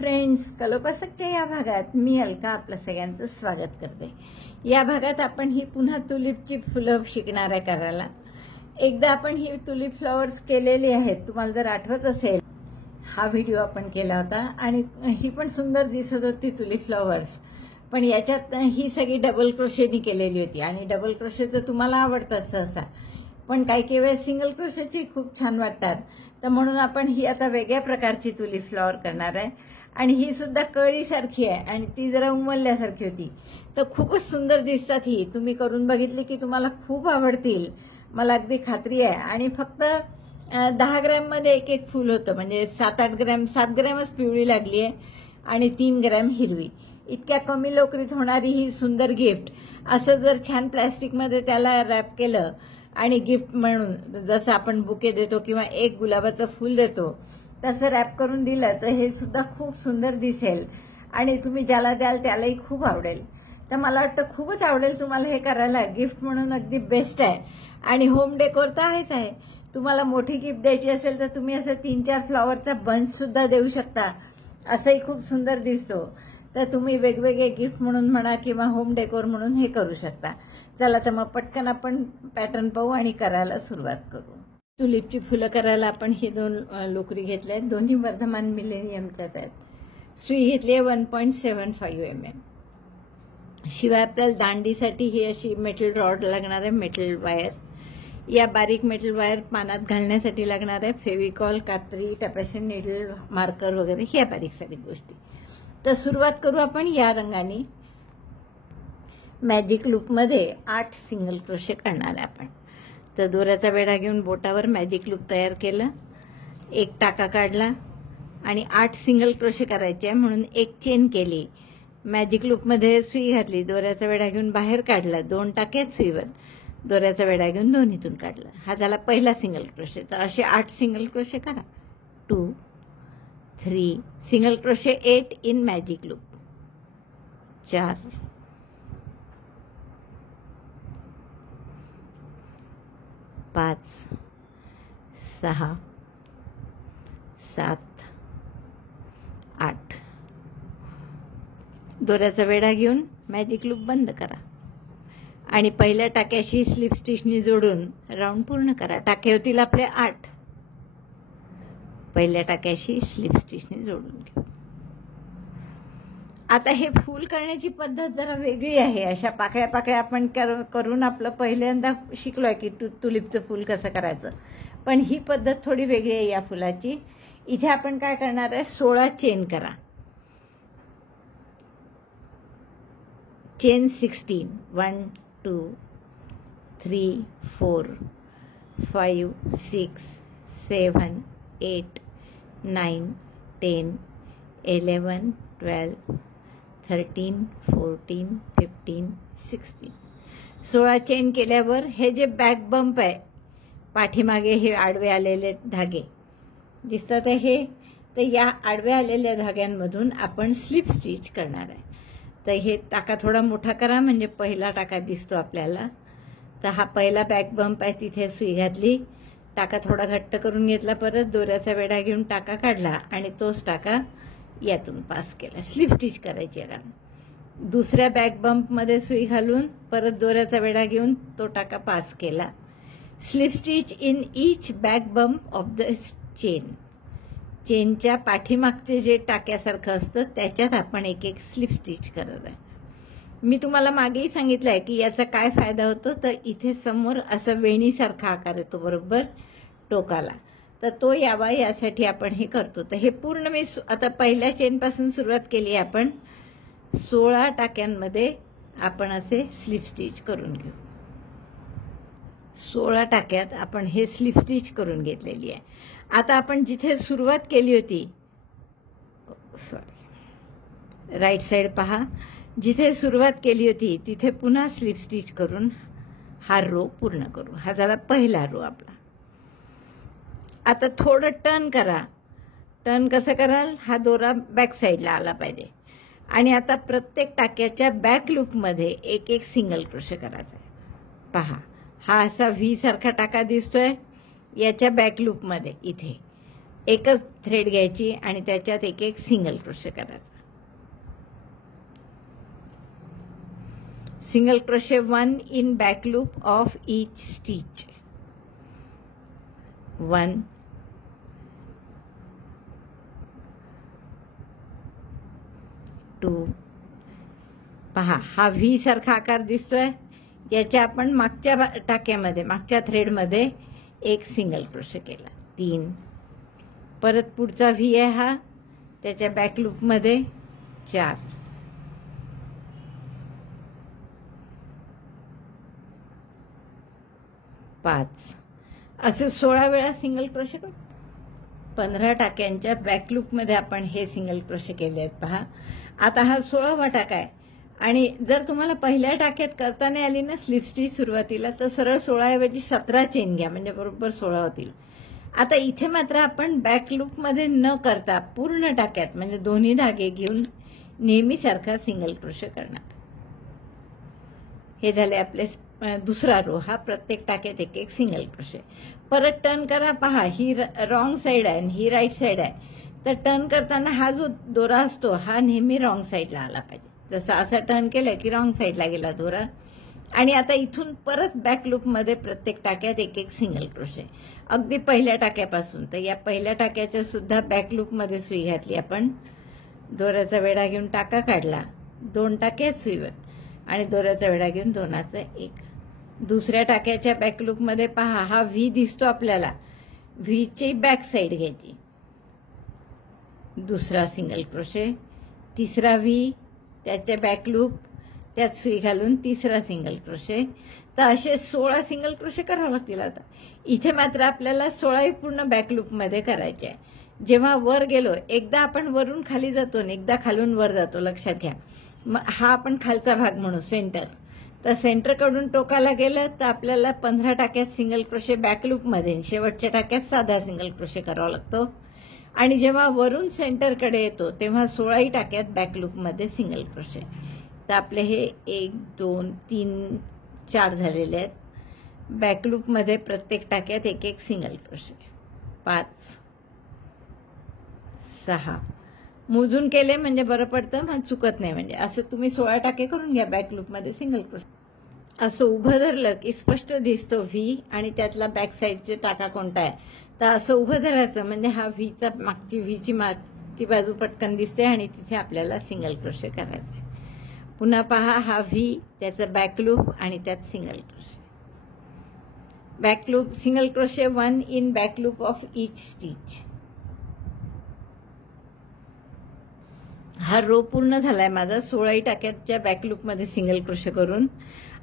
Friends, कलोपासकच्या या भागात मी अलका आपलं सगळ्यांचं स्वागत करते। या भागात आपण ही पुन्हा तुलिपची फुलं शिकणार आहे करायला। एकदा आपण ही तुलिप फ्लॉवर्स केलेली आहेत, तुम्हाला जर आठवत असेल हा व्हिडिओ आपण केला होता आणि ही पण सुंदर दिसत होती तुलिप फ्लॉवर्स। पण याच्यात ही सगळी डबल क्रोशेनी केलेली होती आणि डबल क्रोशे तर तुम्हाला आवडतात सहसा, पण काही वेळेस सिंगल क्रोशेची खूप छान वाटतात। तर म्हणून आपण ही आता वेगळ्या प्रकारची तुलिप फ्लॉवर करणार आहे आणि ही सुद्धा कळीसारखी आहे आणि ती जरा उमलल्यासारखी होती। तर खूपच सुंदर दिसतात। ही तुम्ही करून बघितली की तुम्हाला खूप आवडतील, मला अगदी खात्री आहे। आणि फक्त 10 ग्रॅम मध्ये एक फूल होतं, म्हणजे 7-8 ग्रॅम 7 ग्रॅमच पिवळी लागली आहे आणि 3 ग्रॅम हिरवी। इतक्या कमी लोकरीत होणारी ही सुंदर गिफ्ट असं जर छान प्लास्टिक मध्ये त्याला रॅप केलं आणि गिफ्ट म्हणून जसं आपण बुके देतो किंवा एक गुलाबाचं फूल देतो तसं रॅप करून दिलं तर हे सुद्धा खूप सुंदर दिसेल आणि तुम्ही ज्याला द्याल त्यालाही खूप आवडेल। तर मला वाटतं खूपच आवडेल तुम्हाला हे करायला। गिफ्ट म्हणून अगदी बेस्ट आहे आणि होम डेकोर तर आहेच आहे। तुम्हाला मोठी गिफ्ट द्यायची असेल तर तुम्ही असं 3-4 फ्लॉवरचा बंच सुद्धा देऊ शकता, असंही खूप सुंदर दिसतो। तर तुम्ही वेगवेगळे गिफ्ट म्हणून म्हणा किंवा होम डेकोर म्हणून हे करू शकता। चला तर मग पटकन आपण पॅटर्न पाहू आणि करायला सुरुवात करू। तुलिपची फुलं करायला आपण हे 2 लोकरी घेतल्या आहेत, दोन्ही वर्धमान मिलेनियमच्याच आहेत। सुई घेतली आहे 1.75 mm। शिवाय आपल्याला दांडीसाठी ही अशी मेटल रॉड लागणार आहे, मेटल वायर। या बारीक मेटल वायर पानात घालण्यासाठी लागणार आहे फेविकॉल, कात्री, टॅपेस्ट्री नीडल, मार्कर वगैरे ह्या बारीक सारीक गोष्टी। तर सुरुवात करू आपण या रंगाने। मॅजिक लूप मध्ये 8 सिंगल क्रोशे करणार आहे आपण। तर दोऱ्याचा वेढा घेऊन बोटावर मॅजिक लूप तयार केलं, एक टाका काढला आणि 8 सिंगल क्रोशे करायचे आहे म्हणून एक चेन केली। मॅजिक लूप मध्ये सुई घातली, दोऱ्याचा वेढा घेऊन बाहेर काढला, 2 टाके सुईवर, दोऱ्याचा वेढा घेऊन दोन्हीतून काढला। हा झाला पहिला सिंगल क्रोशे। तर असे 8 सिंगल क्रोशे करा। 2 3 single crochet 8 in magic loop, 4 5 6 7 8 दोऱ्याचा वेढा घेऊन मॅजिक लूप बंद करा आणि पहिल्या टाक्याशी स्लिप स्टिचनी जोडून राऊंड पूर्ण करा। टाके होतील आपले 8, पहिल्या टाक्याशी स्लिप स्टिचनी जोडून घेऊ। आता हे फूल करण्याची पद्धत जरा वेगळी आहे। अशा पाकळ्या पाकळ्या आपण करून आपलं पहिल्यांदा शिकलोय की तुलिपचं फूल कसं करायचं, पण ही पद्धत थोडी वेगळी आहे या फुलाची। इथे आपण काय करणार आहे, 16 चेन करा। चेन 16 1 2 3 4 5 6 7 8 9 10 11 12 13 14 15 16 16 चेन केल्यावर हे जे बॅक बंप आहे पाठीमागे हे आडवे आलेले धागे दिसतात आहे हे, तर या आडव्या आलेल्या धाग्यांमधून आपण स्लिप स्टिच करणार आहे। तर हे टाका थोडा मोठा करा म्हणजे पहिला टाका दिसतो आपल्याला। तर हा पहिला बॅक बंप आहे, तिथे सुई घातली, टाका थोडा घट्ट करून घेतला, परत दोऱ्याचा वेढा घेऊन टाका काढला आणि तोच टाका यातून पास केला। स्लिप स्टिच करायची आहे कारण दुसऱ्या बॅक बंप मध्ये सुई घालून परत दोऱ्याचा वेढा घेऊन तो टाका पास केला। Slip stitch in each back bump of the chain. चेनच्या पाठीमागचे जे टाक्यासारखं असतं त्याच्यात आपण एक स्लिप स्टिच करत आहे। मी तुम्हाला मागेही सांगितलं आहे की याचा काय फायदा होतो, तर इथे समोर असं वेणीसारखा आकार येतो बरोबर टोकाला, तर तो यावा यासाठी आपण हे करतो। तर हे पूर्ण मी आता पहिल्या चेन पासून सुरुवात केली आहे आपण। 16 टाक्यांमध्ये आपण असे स्लिप स्टिच करून घेऊ। 16 टाक्यात आपण हे स्लिप स्टिच करून घेतलेली आहे। आता आपण जिथे सुरुवात केली होती, राईट साइड पहा, जिथे सुरुवात केली होती तिथे पुन्हा स्लिप स्टिच करून हा रो पूर्ण करू। हा झाला पहिला रो आपला। आता थोडं टर्न करा। टर्न कसं कराल, हा दोरा बॅक साईडला आला पाहिजे आणि आता प्रत्येक टाक्याच्या बॅक लूपमध्ये एक सिंगल क्रोशे करायचा आहे। पहा, हा असा व्ही सारखा टाका दिसतोय याच्या बॅक लूपमध्ये इथे, एकच थ्रेड घ्यायची आणि त्याच्यात एक एक सिंगल क्रोशे करायचा. Single crochet 1 in back loop of each stitch. 1 2. पहा हा व्ही सारखा आकार दिसतोय. याच्या आपण मागच्या टाक्यामध्ये मागच्या थ्रेडमध्ये एक सिंगल क्रोशे केला. 3. परत पुढचा व्ही आहे हा, त्याच्या बॅक लूपमध्ये 4. 5. असे 16 वेळा सिंगल क्रोशे करू. 15 टाक्यांच्या बॅक लूपमध्ये आपण हे सिंगल क्रोशे केले आहेत. पहा आता हा 16वा टाका आहे आणि जर तुम्हाला पहिल्या टाक्यात करता नाही आली ना स्लिप स्टिच सुरुवातीला, तर सरळ 16 ऐवजी 17 चेन घ्या, म्हणजे बरोबर 16 होतील. आता इथे मात्र आपण बॅक लूपमध्ये न करता पूर्ण टाक्यात म्हणजे दोन्ही धागे घेऊन नेहमीसारखा सिंगल क्रोशे करणार. हे झाले आपले दुसरा रो. हा प्रत्येक टाक्यात एक एक सिंगल क्रोशे. परत टर्न करा. पहा ही रॉंग साईड आहे आणि ही राईट साईड आहे, तर टर्न करताना हा जो दोरा असतो हा नेहमी रॉंग साईडला आला पाहिजे. जसं असं टर्न केलं की रॉंग साईडला गेला दोरा. आणि आता इथून परत बॅक लूपमध्ये प्रत्येक टाक्यात एक एक सिंगल क्रोशे, अगदी पहिल्या टाक्यापासून. तर या पहिल्या टाक्याच्या सुद्धा बॅक लूपमध्ये सुई घातली आपण, दोऱ्याचा वेढा घेऊन टाका काढला, 2 टाक्यात सुईवर आणि दोऱ्याचा वेढा घेऊन 2चा 1. दुसऱ्या टाक्याच्या बॅक लूपमध्ये पहा हा व्ही दिसतो आपल्याला, व्हीची बॅक साईड घ्यायची, दुसरा सिंगल क्रोशे, तिसरा व्ही, त्याच्या बॅक लूप, त्यात सुई घालून तिसरा सिंगल क्रोशे. तर असे 16 सिंगल क्रोशे करावं लागतील. आता इथे मात्र आपल्याला 16 पूर्ण बॅक लूपमध्ये करायचे आहे. जेव्हा वर गेलो, एकदा आपण वरून खाली जातो आणि एकदा खालून वर जातो, लक्षात घ्या. हा आपण खालचा भाग म्हणू सेंटर. तर सेंटरकडून टोकाला गेलं तर आपल्याला 15 टाक्यात सिंगल क्रोशे बॅक लूपमध्ये, शेवटच्या टाक्यात साधा सिंगल क्रोशे करावा लागतो. आणि जेव्हा वरून सेंटरकडे येतो तेव्हा 16 टाक्यात बॅक लूपमध्ये सिंगल क्रोशे. तर आपले हे 1 2 3 4 झालेले आहेत. बॅक लूपमध्ये प्रत्येक टाक्यात एक एक सिंगल क्रोशे. 5 6 मोजून केले म्हणजे बरं पडतं, मग चुकत नाही. म्हणजे असं तुम्ही 16 टाके करून घ्या बॅक लूपमध्ये सिंगल क्रोशे. असं उभं धरलं की स्पष्ट दिसतो व्ही आणि त्यातला बॅक साईडचे टाका कोणता आहे. तर असं उभं धरायचं म्हणजे हा व्हीचा व्हीची मागची बाजू पटकन दिसते आणि तिथे आपल्याला सिंगल क्रोशे करायचं आहे. पुन्हा पहा हा व्ही, त्याचं बॅक लूप आणि त्यात single crochet. Back loop single crochet 1 in back loop of each stitch. हा रो पूर्ण झालाय माझा 16 टाक्याच्या बॅक लूपमध्ये सिंगल क्रोशे करून.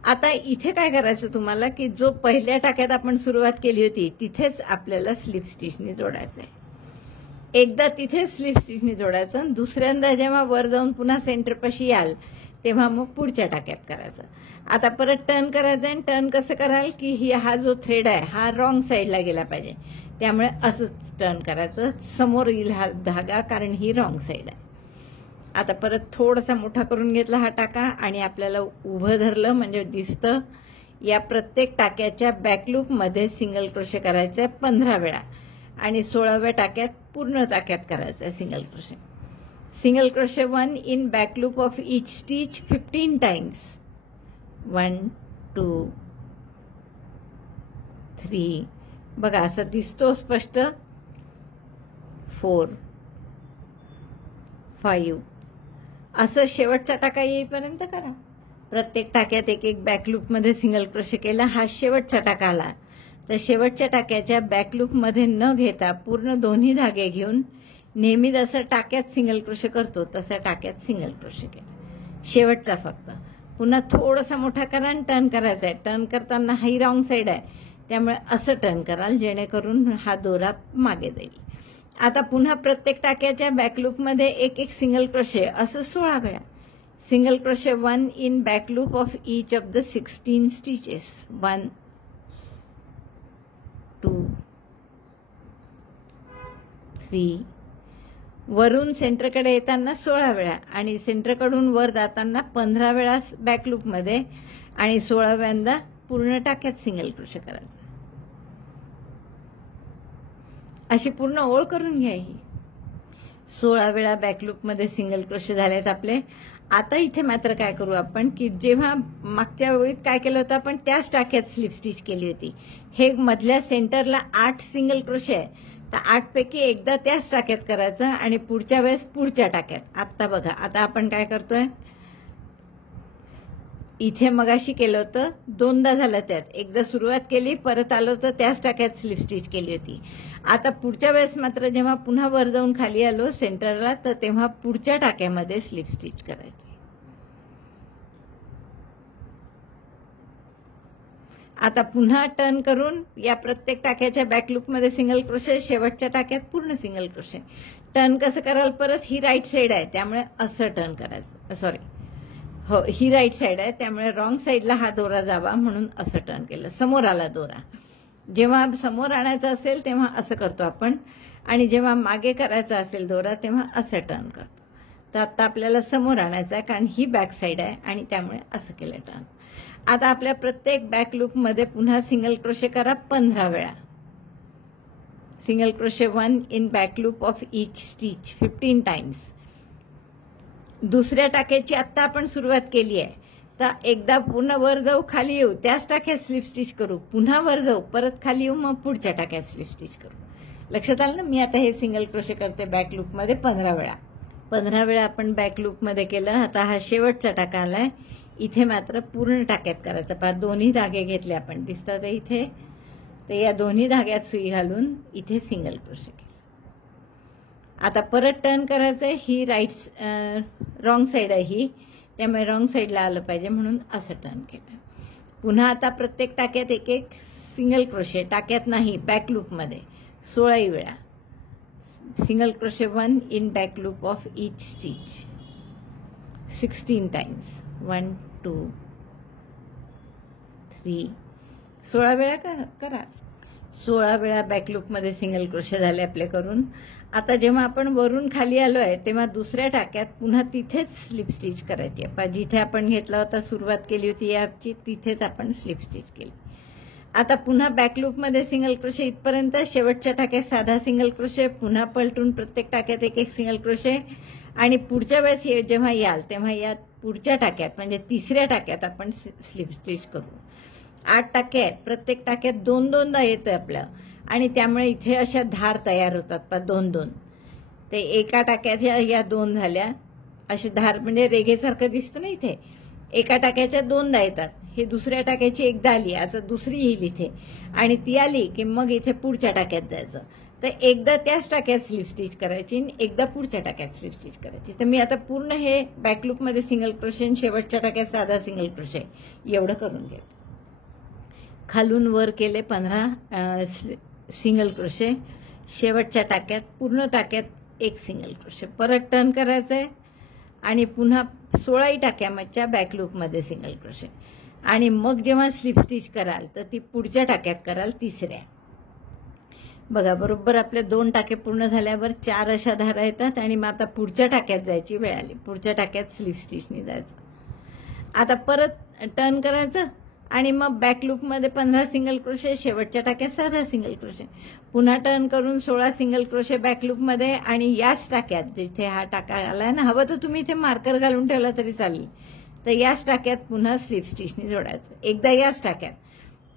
आता इथे काय करायचं तुम्हाला की जो पहिल्या टाक्यात आपण सुरुवात केली होती तिथेच आपल्याला स्लिप स्टिचनी जोडायचं आहे. एकदा तिथे स्लिप स्टिचनी जोडायचं आणि दुसऱ्यांदा जेव्हा वर जाऊन पुन्हा सेंटरपाशी याल तेव्हा मग पुढच्या टाक्यात करायचं. आता परत टर्न करायचं आणि टर्न कसं कराल की हा जो थ्रेड आहे हा रॉंग साईडला गेला पाहिजे, त्यामुळे असंच टर्न करायचं. समोर येईल हा धागा कारण ही रॉंग साईड आहे. आता परत थोडासा मोठा करून घेतला हा टाका आणि आपल्याला उभं धरलं म्हणजे दिसतं. या प्रत्येक टाक्याच्या बॅक लूपमध्ये सिंगल क्रोशे करायचे 15 वेळा आणि 16व्या टाक्यात पूर्ण टाक्यात करायचं single crochet. Single crochet 1 in back loop of each stitch 15 times. 1 2 3 बघा असं दिसतो स्पष्ट. 4 5 असं शेवटचा टाका येईपर्यंत करा. प्रत्येक टाक्यात एक एक बॅक लूपमध्ये सिंगल क्रोशे केला. हा शेवटचा टाका आला तर शेवटच्या टाक्याच्या बॅक लूपमध्ये न घेता पूर्ण दोन्ही धागे घेऊन नेहमी जसं टाक्यात सिंगल क्रोशे करतो तसं टाक्यात सिंगल क्रोशे केला. शेवटचा फक्त पुन्हा थोडासा मोठा करा आणि टर्न करायचा आहे. टर्न करताना ही रॉंग साईड आहे त्यामुळे असं टर्न कराल जेणेकरून हा दोरा मागे जाईल. आता पुन्हा प्रत्येक टाक्याच्या बॅक लूपमध्ये एक एक सिंगल क्रोशे असं 16 वेळा. Single crochet 1 in back loop of each of the 16 stitches. 1 2 3 वरून सेंटरकडे येताना 16 वेळा आणि सेंटरकडून वर जाताना 15 वेळा बॅक लूपमध्ये आणि 16व्यांदा पूर्ण टाक्यात सिंगल क्रोशे करायचं. अशी पूर्ण ओळ करून घ्या ही. 16 वेळा बॅक लूपमध्ये सिंगल क्रोशे झालेत आपले. आता इथे मात्र काय करू आपण की जेव्हा मागच्या वेळीत काय केलं होतं आपण त्याच टाक्यात स्लिप स्टिच केली होती. हे मधल्या सेंटरला 8 सिंगल क्रोशे आहे, तर 8 पैकी एकदा त्याच टाक्यात करायचं आणि पुढच्या वेळेस पुढच्या टाक्यात. आता बघा, आता आपण काय करतोय, इथे मगाशी केलं होतं, दोनदा झालं त्यात. एकदा सुरुवात केली, परत आलो तर त्याच टाक्यात स्लिप स्टिच केली होती. आता पुढच्या वेळेस मात्र जेव्हा पुन्हा वर जाऊन खाली आलो सेंटरला, तर तेव्हा पुढच्या टाक्यामध्ये स्लिप स्टिच करायची. आता पुन्हा टर्न करून या प्रत्येक टाक्याच्या बॅक लूपमध्ये सिंगल क्रोशे, शेवटच्या टाक्यात पूर्ण सिंगल क्रोशे. टर्न कसं कराल, परत ही राईट साईड आहे त्यामुळे असं टर्न करायचं. सॉरी, हो, ही राईट साईड आहे त्यामुळे रॉंग साईडला हा दोरा जावा म्हणून असं टर्न केलं. समोर आला दोरा. जेव्हा समोर आणायचा असेल तेव्हा असं करतो आपण, आणि जेव्हा मागे करायचा असेल दोरा तेव्हा असं टर्न करतो. तर आता आपल्याला समोर आणायचं आहे कारण ही बॅक साईड आहे आणि त्यामुळे असं केलं टर्न. आता आपल्या प्रत्येक बॅक लूपमध्ये पुन्हा सिंगल क्रोशे करा 15 वेळा. Single crochet 1 in back loop of each stitch 15 times. दुसऱ्या टाक्याची आत्ता आपण सुरुवात केली आहे, तर एकदा पुन्हा वर जाऊ, खाली येऊ, त्याच टाक्यात स्लिप स्टिच करू, पुन्हा वर जाऊ, परत खाली येऊ, मग पुढच्या टाक्यात स्लिप स्टिच करू. लक्षात आलं ना? मी आता हे सिंगल क्रोशे करते बॅक लूपमध्ये 15 वेळा. 15 वेळा आपण बॅक लूपमध्ये केलं. आता हा शेवटचा टाका आलाय, इथे मात्र पूर्ण टाक्यात करायचं. पहा, दोन्ही धागे घेतले आपण, दिसतात इथे. तर या दोन्ही धाग्यात सुई घालून इथे सिंगल क्रोशे केले. आता परत टर्न करायचंय. ही रॉंग साईड आहे ही, त्यामुळे रॉंग साईडला आलं पाहिजे म्हणून असं टर्न केलं. पुन्हा आता प्रत्येक टाक्यात एक एक सिंगल क्रोशे, टाक्यात नाही बॅक लूपमध्ये 16 वेळा. Single crochet 1 in back loop of each stitch 16 times. 1 2 3 16 वेळा करा. 16 वेळा बॅक लूपमध्ये सिंगल क्रोशे झाले आपले करून. आता जेव्हा आपण वरून खाली आलो आहे तेव्हा दुसऱ्या टाक्यात पुन्हा तिथेच स्लिप स्टिच करायची आहे. जिथे आपण घेतला होता, सुरुवात केली होती याची, तिथेच आपण स्लिप स्टिच केली. आता पुन्हा बॅक लूपमध्ये सिंगल क्रोशे इथपर्यंत, शेवटच्या टाक्यात साधा सिंगल क्रोशे, पुन्हा पलटून प्रत्येक टाक्यात एक एक सिंगल क्रोशे, आणि पुढच्या वेळेस जेव्हा याल तेव्हा या पुढच्या टाक्यात म्हणजे तिसऱ्या टाक्यात आपण स्लिप स्टिच करू. 8 टाके आहेत, प्रत्येक टाक्यात 2-2दा येतं आपलं, आणि त्यामुळे इथे अशा धार तयार होतात 2-2. ते एका टाक्यात या 2 झाल्या, अशी धार म्हणजे रेघेसारखं दिसतं ना इथे. एका टाक्याच्या 2दा येतात. हे दुसऱ्या टाक्याची एकदा आली, आता दुसरी येईल इथे, आणि ती आली की मग इथे पुढच्या टाक्यात जायचं. तर एकदा त्याच टाक्यात स्लिप स्टिच करायची आणि एकदा पुढच्या टाक्यात स्लिप स्टिच करायची. तर मी आता पूर्ण हे बॅक लूपमध्ये सिंगल क्रोशे, शेवटच्या टाक्यात साधा सिंगल क्रोशे एवढं करून घेते. खालून वर केले 15 सिंगल क्रोशे, शेवटच्या टाक्यात पूर्ण टाक्यात एक सिंगल क्रोशे. परत टर्न करायचंय आणि पुन्हा 16 टाक्याच्या बॅक लूपमध्ये सिंगल क्रोशे, आणि मग जेव्हा स्लिप स्टिच कराल तर ती पुढच्या टाक्यात कराल, तिसऱ्या. बघा, बरोबर आपले 2 टाके पूर्ण झाल्यावर 4 अशा धारा येतात, आणि मग आता पुढच्या टाक्यात जायची वेळ आली. पुढच्या टाक्यात स्लिप स्टिचनी जायचं. आता परत टर्न करायचं आणि मग बॅक लूपमध्ये 15 सिंगल क्रोशे, शेवटच्या टाक्यात साधा सिंगल क्रोशे. पुन्हा टर्न करून 16 सिंगल क्रोशे बॅक लूपमध्ये, आणि याच टाक्यात जिथे हा टाका आलाय ना, हवं तर तुम्ही इथे मार्कर घालून ठेवला तरी चालेल, तर याच टाक्यात पुन्हा स्लिप स्टिचनी जोडायचं. एकदा याच टाक्यात,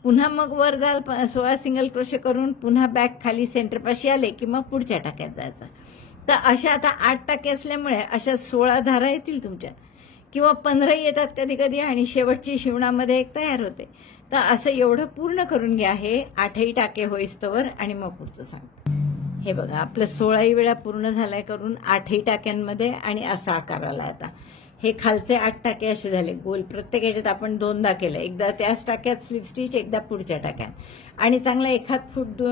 पुन्हा मग वर जाल 16 सिंगल क्रोशे करून, पुन्हा बॅक खाली सेंटरपाशी आले की मग पुढच्या टाक्यात जायचं. तर अशा आता 8 टाके असल्यामुळे अशा 16 धारा येतील तुमच्या, किंवा 15 येतात कधी कधी, आणि शेवटची शिवणामध्ये एक तयार होते. तर असं एवढं पूर्ण करून घ्या हे 8ही टाके होईस्तवर, आणि मग पुढचं सांगतो. हे बघा, आपलं 16 वेळा पूर्ण झालाय करून 8ही टाक्यांमध्ये, आणि असा आकार आला. आता हे खालचे 8 टाके असे झाले गोल. प्रत्येक याच्यात आपण 2दा केलं, एकदा त्याच टाक्यात स्लिप स्टिच, एकदा पुढच्या टाक्यात, आणि चांगला 1 फूट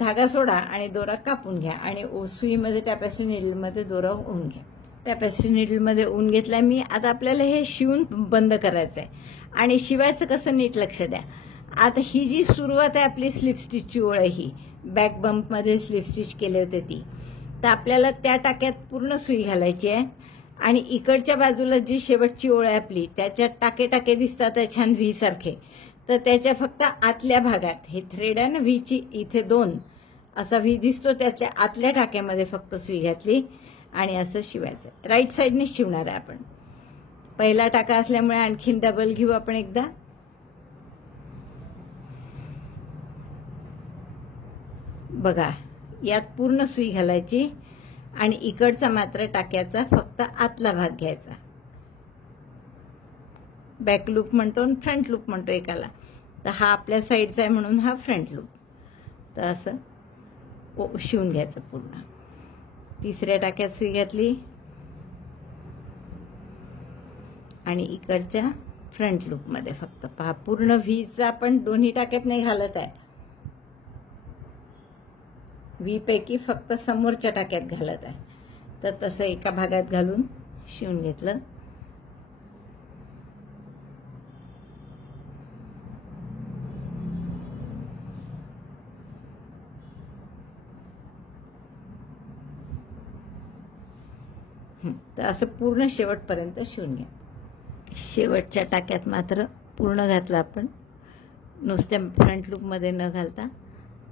धागा सोडा आणि दोरा कापून घ्या, आणि सुईमध्ये टॅपेस्ट्री नीडलमध्ये दोरा ऊन घ्या. टॅपेस्ट्री नीडलमध्ये ऊन घेतलाय मी. आता आपल्याला हे शिवून बंद करायचं आहे, आणि शिवायचं कसं नीट लक्ष द्या. आता ही जी सुरुवात आहे आपली स्लिप स्टिचची ओळ, ही बॅक बंपमध्ये स्लिप स्टिच केले होते ती, तर आपल्याला त्या टाक्यात पूर्ण सुई घालायची आहे, आणि इकडच्या बाजूला जी शेवटची ओळ आहे आपली, त्याच्यात टाके टाके दिसतात छान व्ही सारखे, तर त्याच्या फक्त आतल्या भागात हे थ्रेड आहे ना व्हीची, इथे 2 असा व्ही दिसतो त्याच्या आतल्या टाक्यामध्ये फक्त सुई घातली आणि असं शिवायचं. राईट साईडने शिवणार आहे आपण. पहिला टाका असल्यामुळे आणखीन डबल घेऊ आपण एकदा. बघा, यात पूर्ण सुई घालायची आणि इकडचा मात्र टाक्याचा फक्त आतला भाग घ्यायचा. बॅक लूप म्हणतो आणि फ्रंट लूप म्हणतो एकाला. तर हा आपल्या साईडचा आहे म्हणून हा फ्रंट लूप. तर असं शिवून घ्यायचं पूर्ण. तिसऱ्या टाक्यात सुई घातली आणि इकडच्या फ्रंट लूपमध्ये फक्त पहा, पूर्ण व्हीचा आपण दोन्ही टाक्यात नाही घालत आहे. व्ही पैकी फक्त समोरच्या टाक्यात घालत आहे. तर तसं एका भागात घालून शिवून घेतलं. तर असं पूर्ण शेवटपर्यंत शिवून घ्या. शेवटच्या टाक्यात मात्र पूर्ण घातलं आपण, नुसत्या फ्रंट लूपमध्ये न घालता.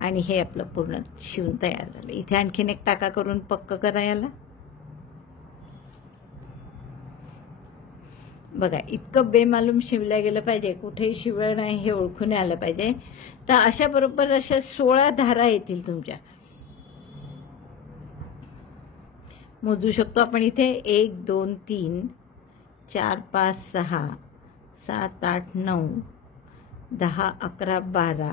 आणि हे आपलं पूर्ण शिवून तयार झालं. इथे आणखीन एक टाका करून पक्क करा याला. बघा, इतकं बेमालूम शिवलं गेलं पाहिजे, कुठेही शिवण नाही हे ओळखून आलं पाहिजे. तर अशा बरोबर अशा 16 धारा येतील तुमच्या. मोजू शकतो आपण इथे 1 2 3 4 5 6 7 8 9 10 11 12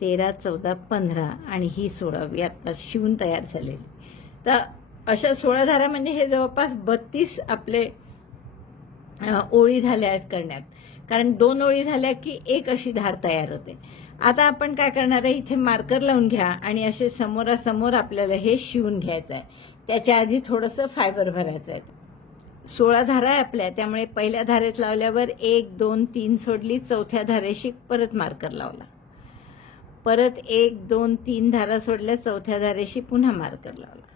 13 14 15 आणि ही 16वी आता शिवून तयार झालेली. तर अशा 16 धारा म्हणजे हे जवळपास 32 आपले ओळी झाल्या आहेत करण्यात. कारण 2 ओळी झाल्या की एक अशी धार तयार होते. आता आपण काय करणार आहे, इथे मार्कर लावून घ्या आणि असे समोरासमोर आपल्याला हे शिवून घ्यायचं आहे. त्याच्या आधी थोडंसं फायबर भरायचं आहे. 16 धारा आहे आपल्या, त्यामुळे पहिल्या धारेत लावल्यावर 1 2 3 सोडली, चौथ्या धारेशी परत मार्कर लावला. परत 1 2 3 धारा सोडल्या, चौथ्या धारेशी पुन्हा मार्कर लावला.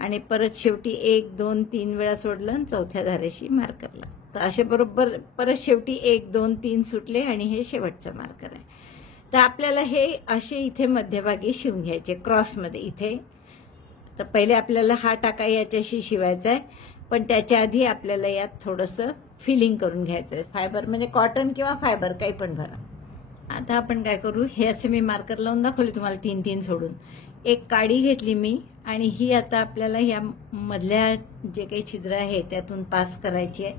आणि परत शेवटी 1 2 3 वेळा सोडलं आणि चौथ्या धारेशी मार्कर लावला. तर असे बरोबर परत शेवटी 1 2 3 सुटले आणि हे शेवटचं मार्कर आहे. तर आपल्याला हे असे इथे मध्यभागी शिवून घ्यायचे क्रॉसमध्ये इथे. तर पहिले आपल्याला हा टाका याच्याशी शिवायचा आहे, पण त्याच्या आधी आपल्याला यात थोडंसं फिलिंग करून घ्यायचं आहे. फायबर म्हणजे कॉटन किंवा फायबर काही पण भरा. आता आपण काय करू, हे असे मी मार्कर लावून दाखवले तुम्हाला 3 3 सोडून. एक काडी घेतली मी आणि ही आता आपल्याला या मधल्या जे काही छिद्र आहे त्यातून पास करायची आहे.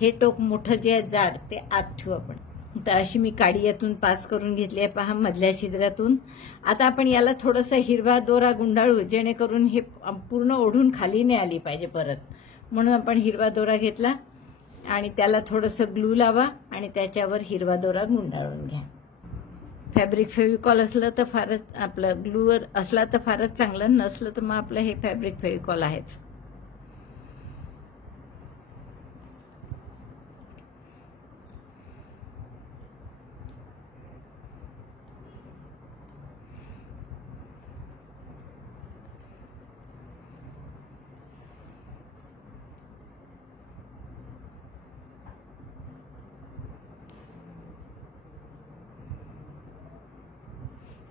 हे टोक मोठं जे आहे जाड ते आत ठेवू आपण. तर अशी मी काडी यातून पास करून घेतली आहे पहा मधल्या छिद्रातून. आता आपण याला थोडासा हिरवा दोरा गुंडाळू, जेणेकरून हे पूर्ण ओढून खाली नाही आली पाहिजे परत. म्हणून आपण हिरवा दोरा घेतला आणि त्याला थोडंसं ग्लू लावा आणि त्याच्यावर हिरवा दोरा गुंडाळून घ्या. फॅब्रिक फेविकॉल असलं तर फारच, आपलं ग्लूवर असला तर फारच चांगलं, नसलं तर मग आपलं हे फॅब्रिक फेविकॉल आहेच.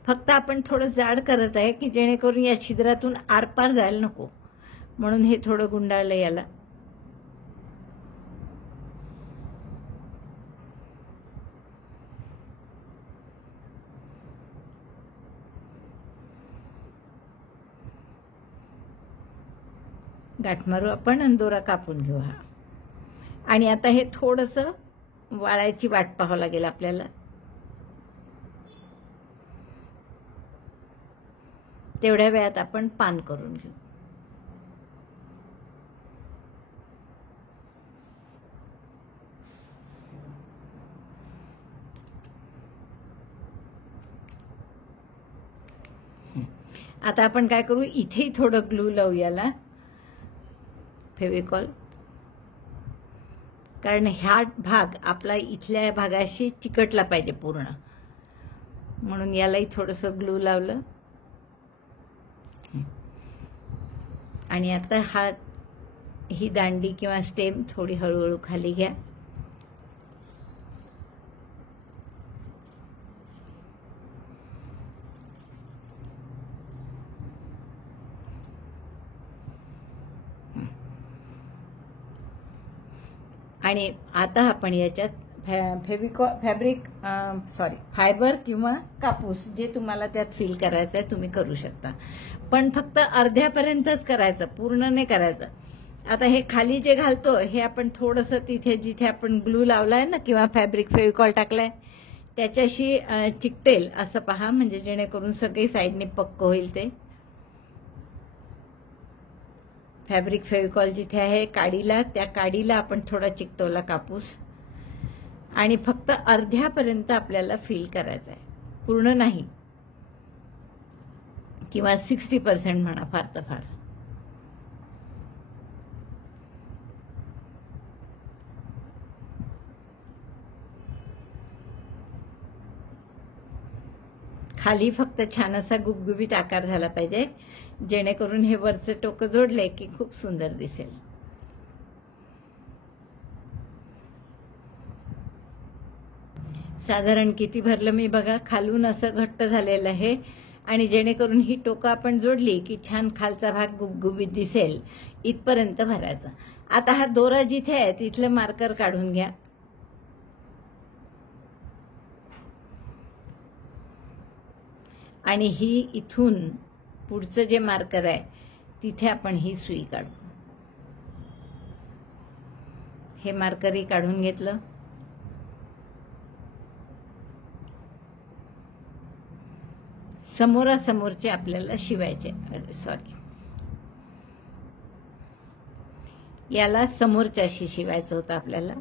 फक्त आपण थोडं जाड करत आहे की जेणेकरून या छिद्रातून आरपार जायला नको, म्हणून हे थोडं गुंडाळलं याला. गाठ मारू आपण आणि दोरा कापून घेऊ हा. आणि आता हे थोडंसं वाळायची वाट पाहावं लागेल आपल्याला. तेवढ्या वेळात आपण पान करून घेऊ. आता आपण काय करू, इथेही थोडं ग्लू लावू याला, फेविकॉल. कारण हा भाग आपला इथल्या भागाशी चिकटला पाहिजे पूर्ण, म्हणून यालाही थोडंसं ग्लू लावलं. आणि आता ही दांडी किंवा स्टेम थोडी हळूहळू खाली घ्या. आणि आता आपण याच्यात फायबर किंवा कापूस जे तुम्हाला त्यात फिल करायचं आहे तुम्ही करू शकता, पण फक्त अर्ध्यापर्यंतच करायचं, पूर्ण नाही करायचं. आता हे खाली जे घालतो हे आपण थोडंसं तिथे जिथे आपण ग्लू लावलाय ना किंवा फॅब्रिक फेविकॉल टाकलाय त्याच्याशी चिकटेल असं पहा, म्हणजे जेणेकरून सगळी साईडने पक्क होईल. ते फॅब्रिक फेविकॉल जिथे आहे काडीला, त्या काडीला आपण थोडा चिकटवला कापूस, आणि फक्त अर्ध्यापर्यंत आपल्याला फिल करायचं आहे, पूर्ण नाही, किंवा 60% म्हणा फार तर फार. खाली फक्त छान असा गुबगुबीत आकार झाला पाहिजे, जेणेकरून हे वरचे टोकं जोडले की खूप सुंदर दिसेल. साधारण किती भरलं मी बघा, खालून असं घट्ट झालेलं आहे, आणि जेणेकरून ही टोकं आपण जोडली की छान खालचा भाग गुबगुबीत दिसेल इथपर्यंत भरायचा. आता हा दोरा जिथे आहे तिथलं मार्कर काढून घ्या, आणि ही इथून पुढचं जे मार्कर आहे तिथे आपण ही सुई काढू. हे मार्करही काढून घेतलं. समोरासमोरचे आपल्याला शिवायचे, याला समोरच्याशी शिवायचं होतं आपल्याला.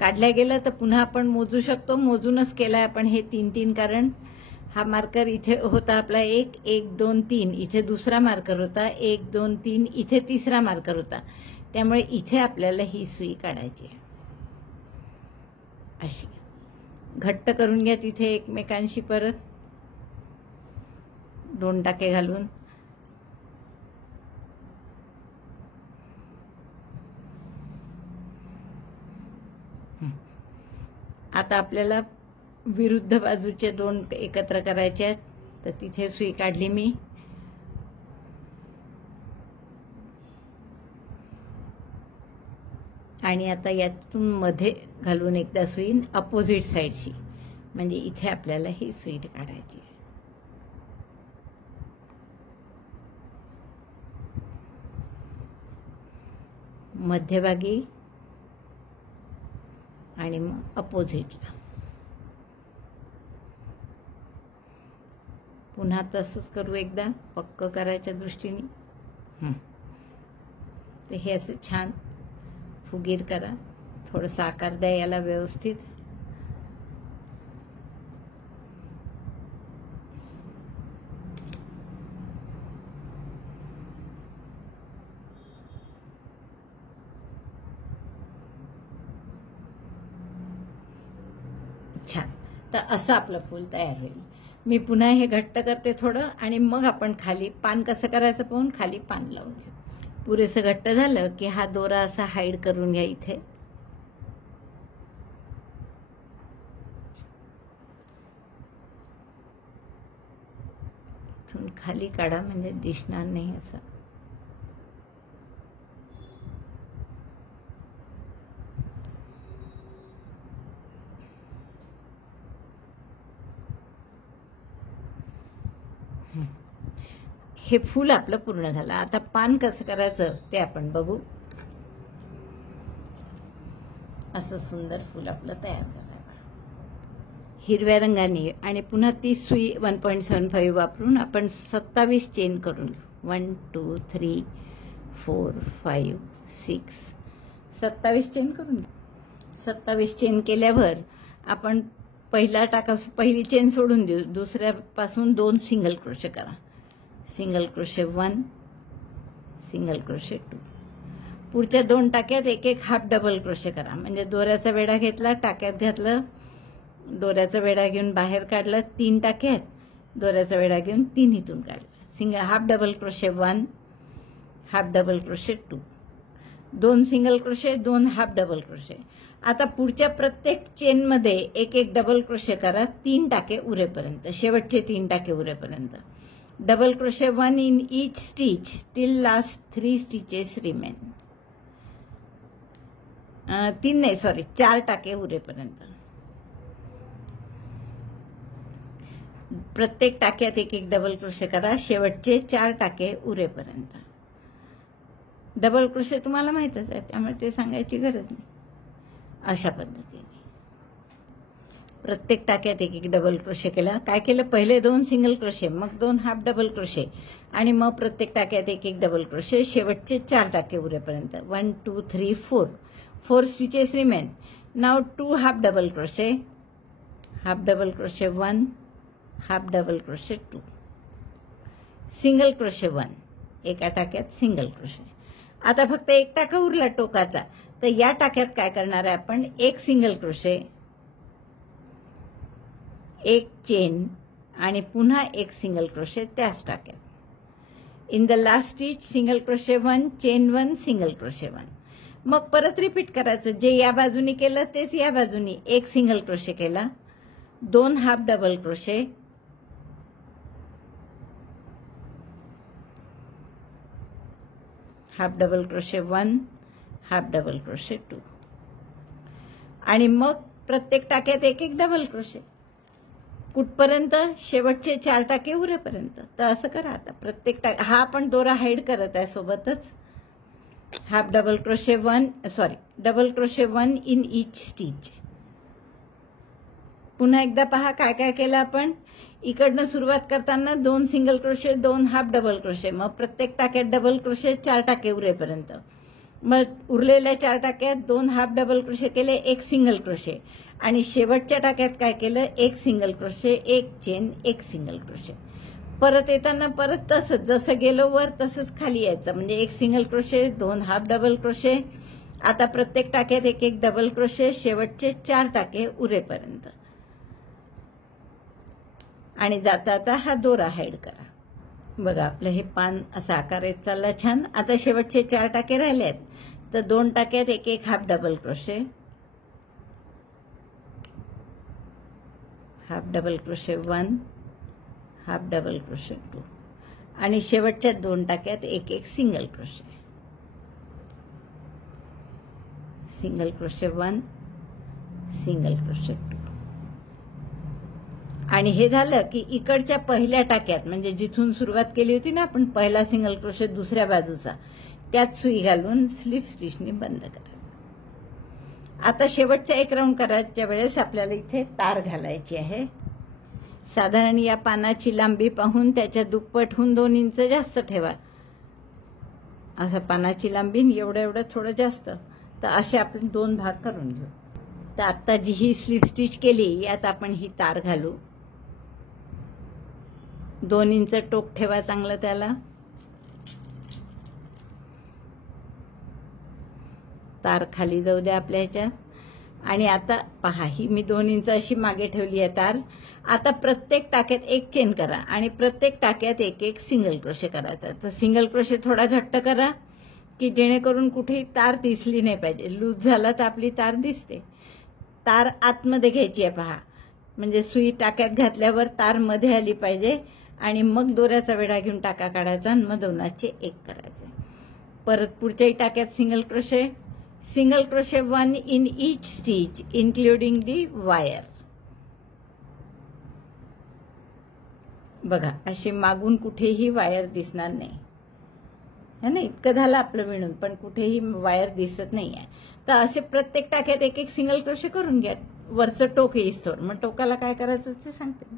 काढल्या गेलं तर पुन्हा आपण मोजू शकतो, मोजूनच केलाय आपण हे 3-3, कारण हा मार्कर इथे होता आपला 1, 1, 2, 3, इथे दुसरा मार्कर होता 1, 2, 3, इथे तिसरा मार्कर होता, त्यामुळे इथे आपल्याला ही सुई काढायची आहे. अशी घट्ट करून घ्या तिथे एकमेकांशी, परत 2 टाके घालून. आता आपल्याला विरुद्ध बाजूचे 2 एकत्र करायचे आहेत, तर तिथे सुई काढली मी. आणि आता यातून मध्ये घालून एकदा सुई अपोजिट साईडशी, म्हणजे इथे आपल्याला ही सुई काढायची आहे. मध्यभागी आणि मग अपोजिटला. पुन्हा तसंच करू एकदा पक्क करायच्या दृष्टीने. तर हे असं छान फुगीर करा, थोडासा आकार द्या याला व्यवस्थित. छान. तर असं आपलं फूल तयार होईल. मी पुन्हा हे घट्ट करते थोडं, आणि मग आपण खाली पान कसं करायचं पाहून खाली पान लावून घेऊ. पुरेसं घट्ट झालं की हा दोरा असा हाईड करून घ्या इथे. इथून खाली काढा म्हणजे दिसणार नाही असं. हे फूल आपलं पूर्ण झालं. आता पान कसं करायचं ते आपण बघू. असं सुंदर फूल आपलं तयार झालं हिरव्या रंगाने. आणि पुन्हा ती सुई 1.75 वापरून आपण 27 चेन करून घेऊ. 1 2 3 4 5 6 27 चेन करून घेऊ. 27 चेन केल्यावर आपण पहिली चेन सोडून देऊ. दुसऱ्यापासून 2 सिंगल क्रोशे करा. Single crochet 1, single crochet 2. पुढच्या 2 टाक्यात एक हाफ डबल क्रोशे करा. म्हणजे दोऱ्याचा वेढा घेतला, टाक्यात घातलं, दोऱ्याचा वेढा घेऊन बाहेर काढलं, 3 टाक्यात दोऱ्याचा वेढा घेऊन 3 इथून काढलं. Half double crochet 1, half double crochet 2, 2 single crochet, 2 half double crochet. आता पुढच्या प्रत्येक चेनमध्ये एक एक डबल क्रोशे करा 3 टाके उरेपर्यंत, शेवटचे 3 टाके उरेपर्यंत. Double crochet 1 in each stitch till last 3 stitches remain. 4 टाके उरेपर्यंत. प्रत्येक टाक्यात एक एक डबल क्रोशे करा, शेवटचे 4 टाके उरेपर्यंत. डबल क्रोशे तुम्हाला माहितच आहे, त्यामुळे ते सांगायची गरज नाही. अशा पद्धतीने प्रत्येक टाक्यात एक एक डबल क्रोशे केला. काय केलं, पहिले 2 सिंगल क्रोशे, मग 2 हाफ डबल क्रोशे, आणि मग प्रत्येक टाक्यात एक एक डबल क्रोशे, शेवटचे 4 टाके उरेपर्यंत. 1 2 3 4 4 stitches remain. Now 2 half double crochet, half double crochet 1, half double crochet 2, single crochet 1, एका टाक्यात सिंगल क्रोशे. आता फक्त एक टाका उरला टोकाचा, तर या टाक्यात काय करणार आहे आपण, एक सिंगल क्रोशे, एक चेन आणि पुन्हा एक सिंगल क्रोशे त्याच टाक्यात. In the last stitch single crochet 1, chain 1, single crochet 1. मग परत रिपीट करायचं, जे या बाजूनी केलं तेच या बाजूनी. एक सिंगल क्रोशे केला, 2 half double crochet, half double crochet 1, half double crochet 2, आणि मग प्रत्येक टाक्यात एक एक डबल क्रोशे कुठपर्यंत, शेवटचे 4 टाके उरेपर्यंत. तर असं करा. आता प्रत्येक हा आपण दोरा हाईड करत आहे सोबतच. Half double crochet 1 double crochet 1 in each stitch. पुन्हा एकदा पहा काय काय केलं आपण. इकडनं सुरुवात करताना 2 single crochet, 2 half double crochet, मग प्रत्येक टाक्यात डबल क्रोशे 4 टाके उरेपर्यंत. मग उरलेल्या 4 टाक्यात 2 हाफ डबल क्रोशे केले, एक सिंगल क्रोशे, आणि शेवटच्या टाक्यात काय केलं, एक सिंगल क्रोशे, एक चेन, एक सिंगल क्रोशे. परत येताना परत तसंच, जसं गेलो वर तसंच खाली यायचं. म्हणजे एक single crochet, 2 half double crochet, आता प्रत्येक टाक्यात एक एक डबल क्रोशे, शेवटचे 4 टाके उरेपर्यंत. आणि जाता आता हा दोरा हाईड करा. बघा आपलं हे पान असं आकार येत चालला छान. आता शेवटचे 4 टाके राहिले आहेत, तर 2 टाक्यात एक एक half double crochet, half double crochet 1, half double crochet 2, आणि शेवटच्या 2 टाक्यात एक एक single crochet, single crochet 1, single crochet 2. आणि हे झालं की इकडच्या पहिल्या टाक्यात, म्हणजे जिथून सुरुवात केली होती ना आपण, पहिला सिंगल क्रोशे दुसऱ्या बाजूचा, त्यात सुई घालून स्लिप स्टिचने बंद करा. आता शेवटचा एक राऊंड करायच्या वेळेस आपल्याला इथे तार घालायची आहे. साधारण या पानाची लांबी पाहून त्याच्या दुप्पटहून 2 इंच जास्त ठेवा. असं पानाची लांबी एवढं एवढं थोडं जास्त. तर असे आपण 2 भाग करून घेऊ. तर आता जी ही स्लिप स्टिच केली यात आपण ही तार घालू. 2 इंच टोक ठेवा चांगलं त्याला. तार खाली जाऊ द्या आपल्या ह्याच्यात. आणि आता पहा, ही मी 2 इंच अशी मागे ठेवली आहे तार. आता प्रत्येक टाक्यात एक चेन करा आणि प्रत्येक टाक्यात एक एक सिंगल क्रोशे करायचा. तर सिंगल क्रोशे थोडा घट्ट करा की जेणेकरून कुठेही तार दिसली नाही पाहिजे. लूज झाला तर आपली तार दिसते. तार आतमध्ये घ्यायची आहे पहा, म्हणजे सुई टाक्यात घातल्यावर तार मध्ये आली पाहिजे. आणि मग दोऱ्याचा वेढा घेऊन टाका काढायचा आणि मग 2चे 1 करायचे. परत पुढच्याही टाक्यात single crochet, single crochet 1 in each stitch including the wire. बघा अशी मागून कुठेही वायर दिसणार नाही है ना. इतकं झालं आपलं विणून, पण कुठेही वायर दिसत नाही आहे. तर असे प्रत्येक टाक्यात एक एक सिंगल क्रोशे करून घ्या. वरचं टोक येईस्तोवर. मग टोकाला काय करायचं ते सांगते.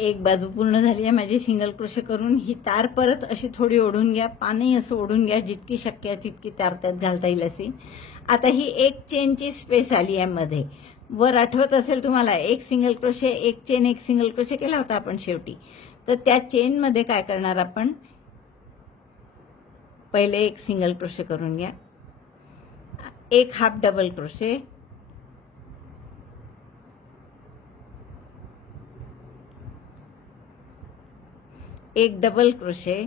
एक बाजू पूर्ण झाली आहे माझी सिंगल क्रोशे करून. ही तार परत अशी थोडी ओढून घ्या. पानही असं ओढून घ्या, जितकी शक्य आहे तितकी तार त्यात घालता येईल अशी. आता ही एक चेनची स्पेस आली आहे मध्ये. वर आठवत असेल तुम्हाला, एक सिंगल क्रोशे, एक चेन, एक सिंगल क्रोशे केला होता आपण शेवटी. तर त्या चेन मध्ये काय करणार आपण, पहिले एक सिंगल क्रोशे करून घ्या, एक हाफ डबल क्रोशे, एक डबल क्रोशे,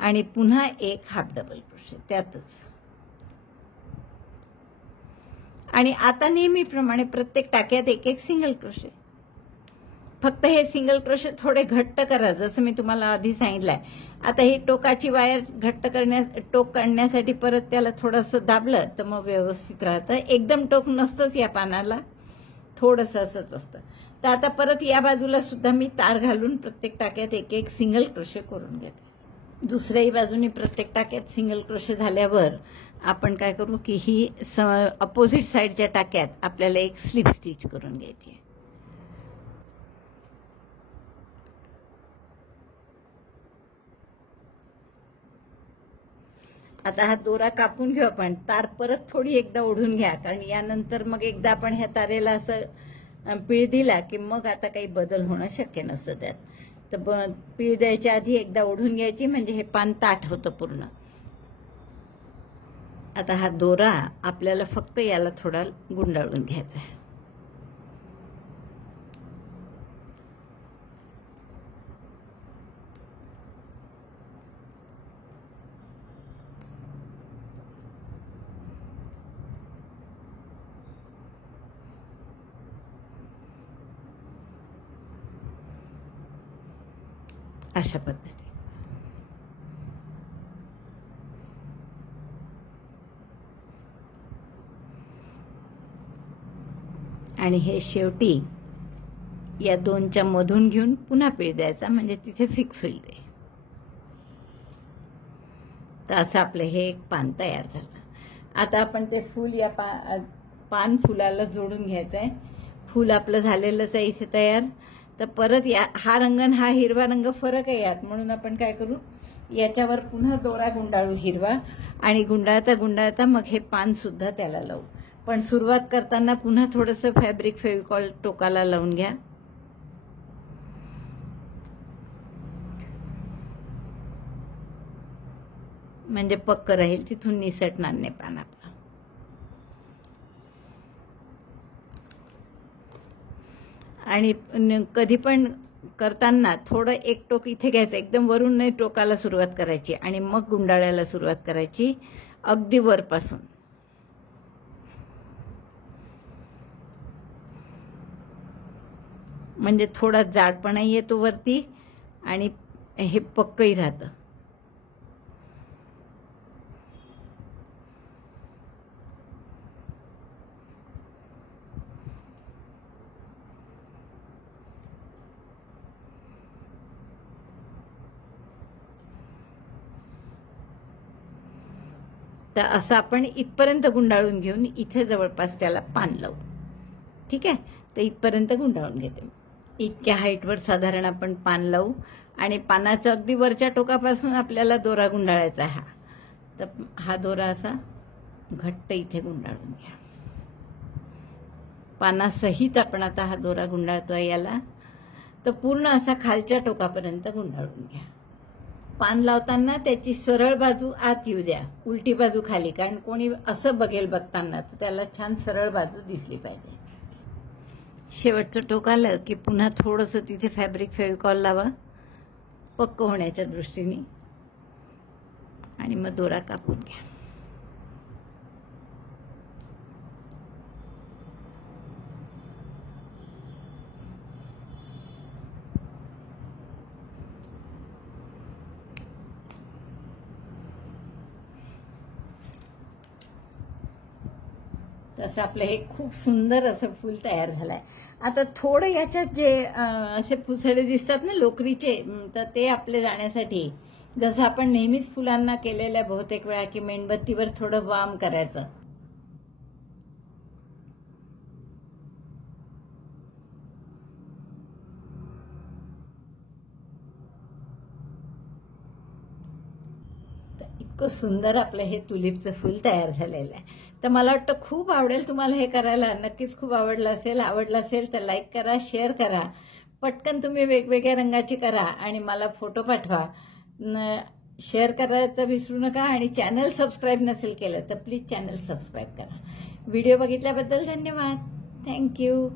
आणि पुन्हा एक हाफ डबल क्रोशे त्यातच. आणि आता नेहमीप्रमाणे प्रत्येक टाक्यात एक एक सिंगल क्रोशे. फक्त हे सिंगल क्रोशे थोडे घट्ट करा, जसं मी तुम्हाला आधी सांगितलंय. आता ही टोकाची वायर घट्ट टोक काढण्यासाठी परत त्याला थोडंसं दाबलं तर मग व्यवस्थित राहतं. एकदम टोक नसतंच या पानाला, थोडंसं असंच असतं. तर आता परत या बाजूला सुद्धा मी तार घालून प्रत्येक टाक्यात एक एक सिंगल क्रोशे करून घेते. दुसऱ्याही बाजूने प्रत्येक टाक्यात सिंगल क्रोशे झाल्यावर आपण काय करू की ही अपोजिट साईडच्या टाक्यात आपल्याला एक स्लिप स्टिच करून घ्यायची आहे. आता हा दोरा कापून घेऊ आपण. तार परत थोडी एकदा ओढून घ्या, कारण यानंतर मग एकदा आपण ह्या तारेला असं पीळ दिला की मग आता काही बदल होणं शक्य नसतं त्यात. तर पीळ द्यायच्या आधी एकदा ओढून घ्यायची, म्हणजे हे पान ताठ होतं पूर्ण. आता हा दोरा आपल्याला फक्त याला थोडा गुंडाळून घ्यायचा आहे. अशा पद्धती. आणि हे शेवटी या दोनच्या मधून घेऊन पुन्हा पीळ द्यायचा, म्हणजे तिथे फिक्स होईल ते. तर असं आपलं हे एक पान तयार झालं. आता आपण ते फूल या पान फुलाला जोडून घ्यायचं आहे. फूल आपलं झालेलंच आहे इथे तयार. तर परत हा रंग आणि हा हिरवा रंग फरक आहे यात, म्हणून आपण काय करू, याच्यावर पुन्हा दोरा गुंडाळू हिरवा, आणि गुंडाळता गुंडाळता मग हे पान सुद्धा त्याला लावू. पण सुरुवात करताना पुन्हा थोडंसं फॅब्रिक फेविकॉल टोकाला लावून घ्या, म्हणजे पक्क राहील, तिथून निसटणार नाही पान आपलं. आणि कधी पण करताना थोडं एक टोक इथे घ्यायचं, एकदम वरून नाही टोकाला सुरुवात करायची, आणि मग गुंडाळ्याला सुरुवात करायची अगदी वरपासून. म्हणजे थोडा जाडपणाही येतो वरती आणि हे पक्कही राहतं. तर असं आपण इथपर्यंत गुंडाळून घेऊन इथे जवळपास त्याला पान लावू. ठीक आहे, तर इथपर्यंत गुंडाळून घेते. इतक्या हाईटवर साधारण आपण पान लावू, आणि पानाचं अगदी वरच्या टोकापासून आपल्याला दोरा गुंडाळायचा आहे. तर हा दोरा असा घट्ट इथे गुंडाळून घ्या. पानासहित आपण आता हा दोरा गुंडाळतोय याला, तर पूर्ण असा खालच्या टोकापर्यंत गुंडाळून घ्या. पान लावताना त्याची सरळ बाजू आत येऊ द्या, उलटी बाजू खाली, कारण कोणी असं बघेल बघताना, तर त्याला छान सरळ बाजू दिसली पाहिजे. शेवटचं टोक आलं की पुन्हा थोडंसं तिथे फॅब्रिक फेविकॉल लावा पक्क होण्याच्या दृष्टीने, आणि मग दोरा कापून घ्या. तसं आपलं हे खूप सुंदर असं फूल तयार झालंय. आता थोडं याच्यात जे असे फुसडे दिसतात ना लोकरीचे, तर ते आपले जाण्यासाठी जसं आपण नेहमीच फुलांना केलेल्या बहुतेक वेळा की मेणबत्तीवर थोडं वाम करायचं. इतकं सुंदर आपलं हे तुलिपचं फूल तयार झालेलं आहे. तर मला वाटतं खूप आवडेल तुम्हाला हे करायला. नक्कीच खूप आवडलं असेल तर लाईक करा, शेअर करा, पटकन तुम्ही वेगवेगळ्या रंगाची करा आणि मला फोटो पाठवा. शेअर करायचं विसरू नका, आणि चॅनल सबस्क्राईब नसेल केलं तर प्लीज चॅनल सबस्क्राईब करा. व्हिडिओ बघितल्याबद्दल धन्यवाद. थँक्यू.